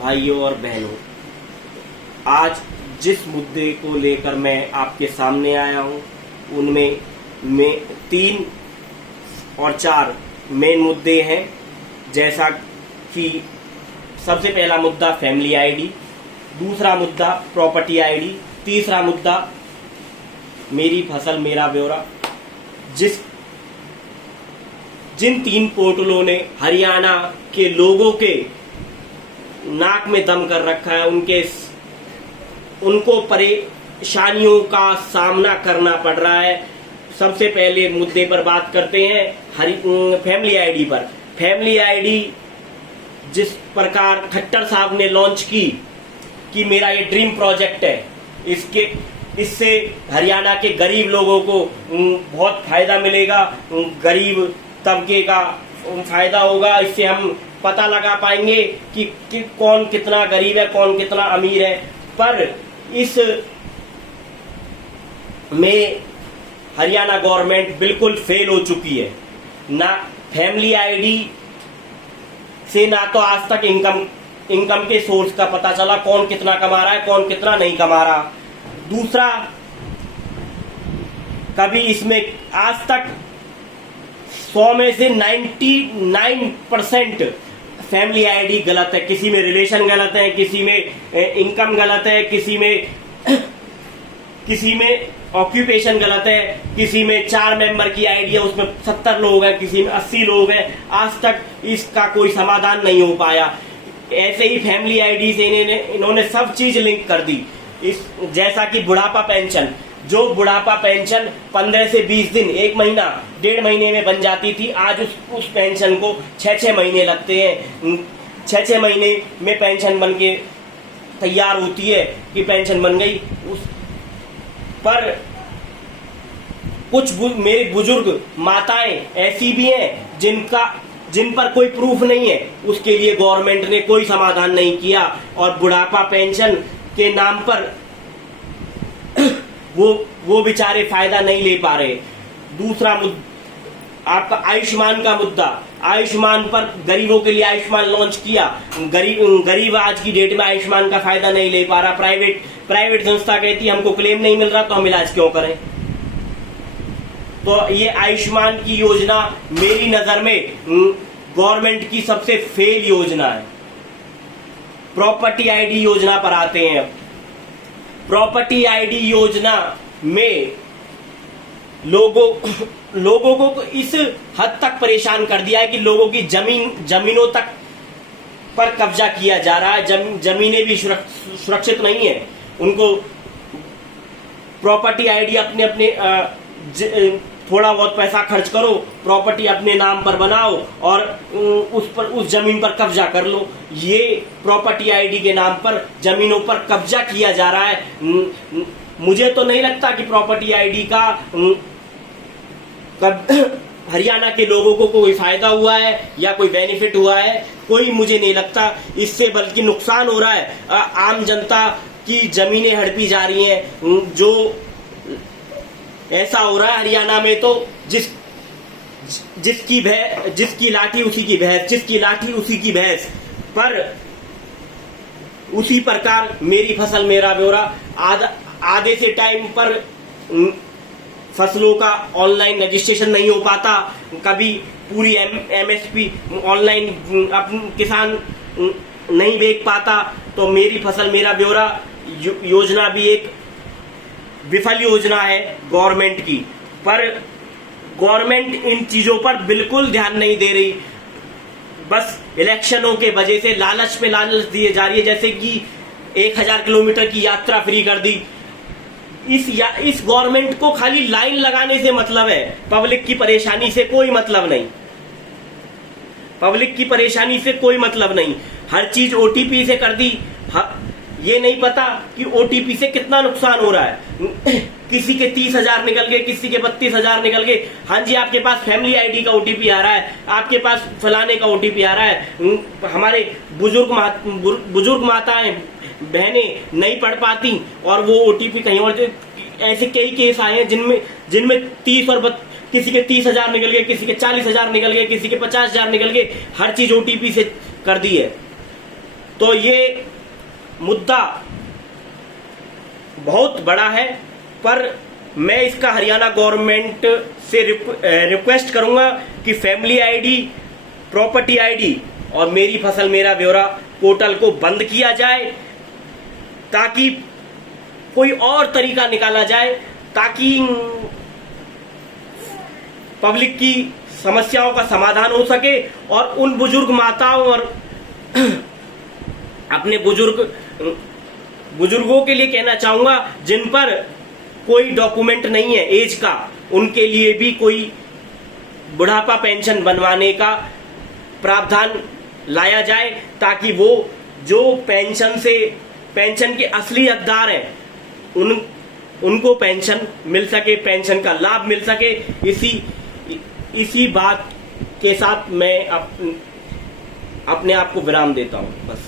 भाइयों और बहनों, आज जिस मुद्दे को लेकर मैं आपके सामने आया हूं उनमें में 3 और 4 मेन मुद्दे हैं। जैसा कि सबसे पहला मुद्दा फैमिली आईडी, दूसरा मुद्दा प्रॉपर्टी आईडी, तीसरा मुद्दा मेरी फसल मेरा ब्यौरा। जिन 3 पोर्टलों ने हरियाणा के लोगों के नाक में दम कर रखा है, उनको परेशानियों का सामना करना पड़ रहा है। सबसे पहले मुद्दे पर बात करते हैं फैमिली आईडी पर। फैमिली आईडी जिस प्रकार खट्टर साहब ने लॉन्च की कि मेरा ये ड्रीम प्रोजेक्ट है, इससे हरियाणा के गरीब लोगों को बहुत फायदा मिलेगा, गरीब तबके का फायदा होगा। इससे हम पता लगा पाएंगे कि कौन कितना गरीब है, कौन कितना अमीर है। पर इस में हरियाणा गवर्नमेंट बिल्कुल फेल हो चुकी है। ना फैमिली आईडी से ना तो आज तक इनकम के सोर्स का पता चला, कौन कितना कमा रहा है, कौन कितना नहीं कमा रहा। दूसरा, कभी इसमें आज तक 100 में से 99% फैमिली आईडी गलत है। किसी में रिलेशन गलत है, किसी में इनकम गलत है, किसी में ऑक्यूपेशन गलत है, किसी में 4 मेंबर की आईडी है उसमें 70 लोग हैं, किसी में 80 लोग हैं। आज तक इसका कोई समाधान नहीं हो पाया। ऐसे ही फैमिली आईडी से इन्होंने सब चीज लिंक कर दी। जैसा कि बुढ़ापा पेंशन, जो बुढ़ापा पेंशन 15 से 20 दिन, 1 महीना, 1.5 महीने में बन जाती थी, आज उस पेंशन को 6-6 महीने लगते हैं। 6-6 महीने में पेंशन बन के तैयार होती है कि पेंशन बन गई। पर कुछ मेरी बुजुर्ग माताएं ऐसी भी हैं जिन पर कोई प्रूफ नहीं है, उसके लिए गवर्नमेंट ने कोई समाधान नहीं किया और बुढ़ापा पेंशन के नाम पर वो बेचारे फायदा नहीं ले पा रहे। दूसरा मुद्दा आपका आयुष्मान का मुद्दा। आयुष्मान पर गरीबों के लिए आयुष्मान लॉन्च किया, गरीब आज की डेट में आयुष्मान का फायदा नहीं ले पा रहा। प्राइवेट संस्था कहती है हमको क्लेम नहीं मिल रहा तो हम इलाज क्यों करें। तो ये आयुष्मान की योजना मेरी नजर में गवर्नमेंट की सबसे फेल योजना है। प्रॉपर्टी आईडी योजना पर आते हैं। प्रॉपर्टी आईडी योजना में लोगों को इस हद तक परेशान कर दिया है कि लोगों की जमीनों तक पर कब्जा किया जा रहा है। जमीनें भी सुरक्षित नहीं है। उनको प्रॉपर्टी आईडी अपने थोड़ा बहुत पैसा खर्च करो, प्रॉपर्टी अपने नाम पर बनाओ और उस जमीन पर कब्जा कर लो। ये प्रॉपर्टी आईडी के नाम पर जमीनों पर कब्जा किया जा रहा है। मुझे तो नहीं लगता कि प्रॉपर्टी आईडी का हरियाणा के लोगों को कोई फायदा हुआ है या कोई बेनिफिट हुआ है, कोई मुझे नहीं लगता। इससे बल्कि नुकसान हो रहा है। आम जनता की जमीनें हड़पी जा रही हैं। जो ऐसा हो रहा है हरियाणा में तो जिसकी लाठी उसी की भैंस, जिसकी लाठी उसी की भैंस। पर उसी प्रकार मेरी फसल मेरा ब्यौरा आधे से टाइम पर फसलों का ऑनलाइन रजिस्ट्रेशन नहीं हो पाता। कभी पूरी एमएसपी ऑनलाइन किसान नहीं बेच पाता। तो मेरी फसल मेरा ब्यौरा योजना भी एक विफल योजना है गवर्नमेंट की। पर गवर्नमेंट इन चीजों पर बिल्कुल ध्यान नहीं दे रही। बस इलेक्शनों के वजह से लालच पे लालच दिए जा रही है। जैसे कि 1000 किलोमीटर की यात्रा फ्री कर दी। इस गवर्नमेंट को खाली लाइन लगाने से मतलब है, पब्लिक की परेशानी से कोई मतलब नहीं। पब्लिक की परेशानी से कोई मतलब नहीं। हर चीज ओटीपी से कर दी। ये नहीं पता कि ओटीपी से कितना नुकसान हो रहा है। किसी के 30,000 निकल गए, किसी के 32,000 निकल गए। हाँ जी, आपके पास फैमिली आईडी का ओटीपी आ रहा है, आपके पास फलाने का ओटीपी आ रहा है। हमारे बुजुर्ग माताएं बहनें नहीं पढ़ पाती और वो ओटीपी कहीं और। ऐसे कई केस आए हैं जिनमें 30 और किसी के 30,000 निकल गए, किसी के 40,000 निकल गए, किसी के 50,000 निकल गए। हर चीज ओटीपी से कर दी है। तो ये मुद्दा बहुत बड़ा है, पर मैं इसका हरियाणा गवर्नमेंट से रिक्वेस्ट करूंगा कि फैमिली आईडी, प्रॉपर्टी आईडी और मेरी फसल मेरा ब्यौरा पोर्टल को बंद किया जाए, ताकि कोई और तरीका निकाला जाए, ताकि पब्लिक की समस्याओं का समाधान हो सके और उन बुजुर्ग माताओं और अपने बुजुर्गों के लिए कहना चाहूंगा जिन पर कोई डॉक्यूमेंट नहीं है एज का, उनके लिए भी कोई बुढ़ापा पेंशन बनवाने का प्रावधान लाया जाए, ताकि वो जो पेंशन के असली हकदार हैं उनको पेंशन मिल सके, पेंशन का लाभ मिल सके। इसी बात के साथ मैं अपने आप को विराम देता हूं। बस।